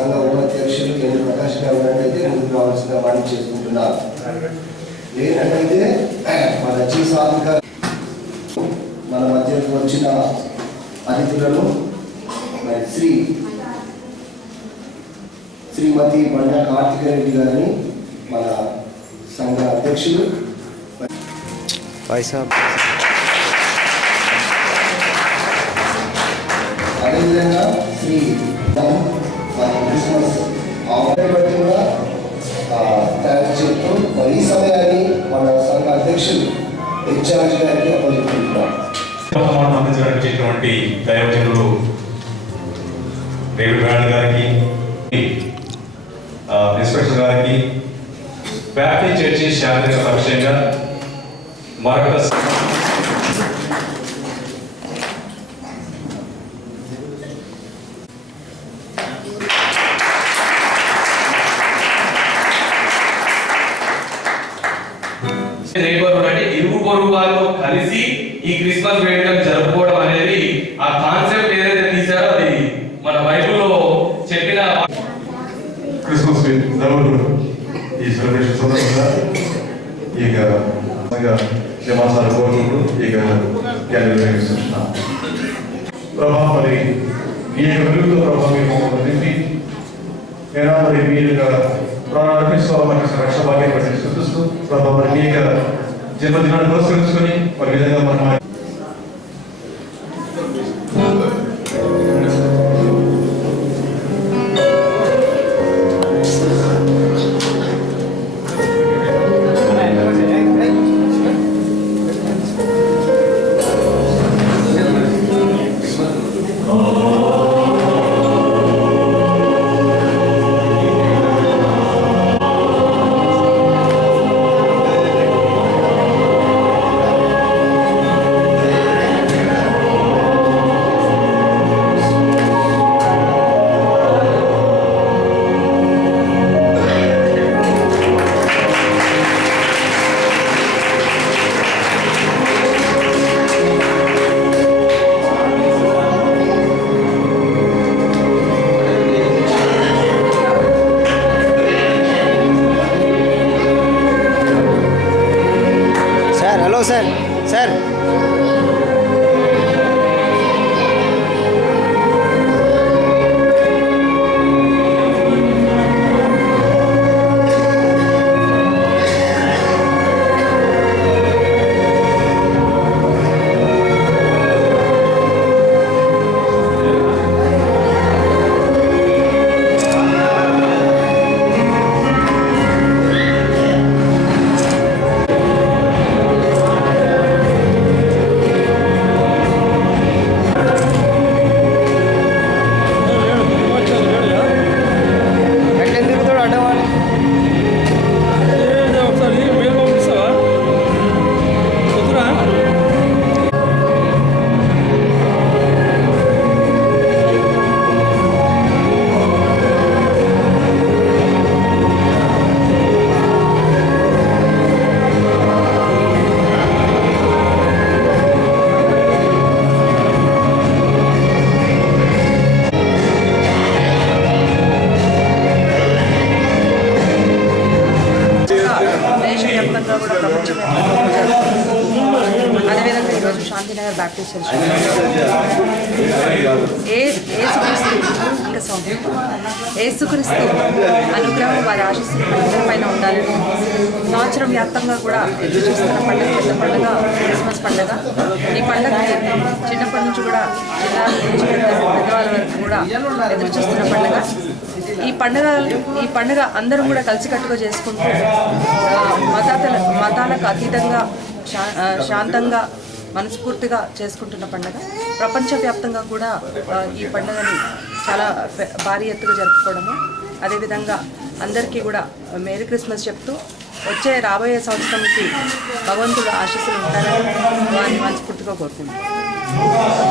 సంఘ ఉపాధ్యక్షులు ఎన్ ప్రకాష్ గారు ఉన్నట్టయితే ముందుకు రావాల్సిన వాణి చేసుకుంటున్నారు. లేనట్టయితే మన చీఫ్ ఆఫీసర్ మన మధ్యకు వచ్చిన అతిథులను మరి శ్రీమతి బండా కార్తిక రెడ్డి గారిని మన సంఘ అధ్యక్షులు అదేవిధంగా శ్రీ క్రిస్మస్ బట్టి కూడా థ్యాంక్స్ చెప్తూ మరి ఈ సమయాన్ని మన సంఘ అధ్యక్షులు ఇన్ఛార్జ్ గారికి అప్పచెప్పుకుంటున్నాం. అందించినటువంటి దైవజనులు డేవిడ్ గాడ్ గారికి, ఇన్స్పెక్టర్ గారికి, బ్యాప్టిస్ట్ చర్చి శాంతిక పక్షంగా మరొక ఇరుగు పొరుగు వారితో కలిసి ఈ క్రిస్మస్ వేడుకను జరుపుకోవడం అనేది ఆ కాన్సెప్ట్ ఏదైతే తీసారో అది మన బైబిల్లో చెప్పిన క్రిస్మస్ ఈ సెలబ్రేషన్ సందర్భంగా ఇక జమాసాలు కోరుకుంటూ ఇక నిర్వహిస్తున్నాం. ప్రభా మరి ఈ యొక్క వెలుగుతో ప్రభావం నింపి ఎలా మరి మీ యొక్క ప్రారంభించుకోవాలని రక్ష భాగ్యం పట్టి చూపిస్తూ ప్రభావ మరి మీ యొక్క జన్మదినాన్ని పురస్కరించుకొని ఒక విధంగా మనం సార్ అదేవిధంగా ఈరోజు శాంతినగర్ బ్యాప్టిస్ట్ చర్చ్ యేసుక్రీస్తు అనుగ్రహం వారి ఆశీస్సులు పైన ఉండాలని సంవత్సరం వ్యాప్తంగా కూడా ఎదురు చూస్తున్న పండుగ పెద్ద పండుగ క్రిస్మస్ పండుగ. ఈ పండుగకి చిన్నప్పటి నుంచి కూడా చిన్నారి నుంచి పెద్దవాళ్ళ వరకు కూడా ఎదురు చూస్తున్న పండుగ. ఈ పండుగ అందరం కూడా కలిసికట్టుగా చేసుకుంటూ మతాలకు అతీతంగా శాంతంగా మనస్ఫూర్తిగా చేసుకుంటున్న పండుగ. ప్రపంచవ్యాప్తంగా కూడా ఈ పండుగని చాలా భారీ ఎత్తుగా జరుపుకోవడము. అదేవిధంగా అందరికీ కూడా మేరీ క్రిస్మస్ చెప్తూ రాబోయే సంవత్సరంకి భగవంతుడు ఆశీస్సులు ఉంటారని వారిని మనస్ఫూర్తిగా కోరుకుంటున్నాను.